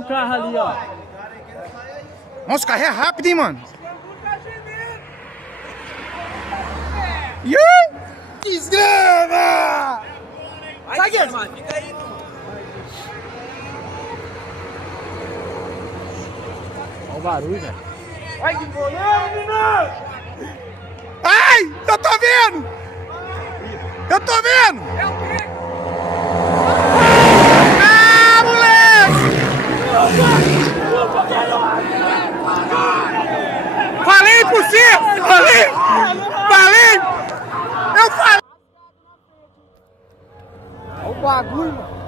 o carro ali, ó. Nossa, o carro é rápido, hein, mano? Desgrama! Sai, Guilherme, fica aí, tu. Olha o barulho, velho. Ai, que bolão, menino! Ai, eu tô vendo! Eu tô vendo! Ah, moleque! Falei por você! Falei! Falei! Eu falei! Olha o bagulho, mano.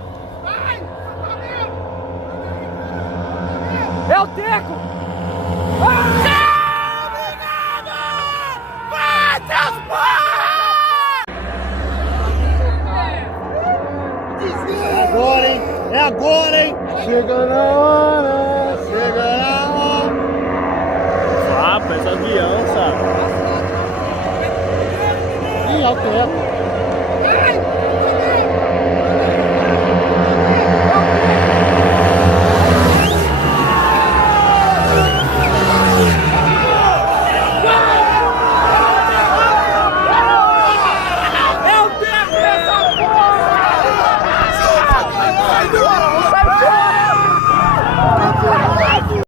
É o Teco! É agora, hein? É agora, hein? Chega na hora! Chega na hora! Ah, parece avião, sabe? Ih, é o Teco!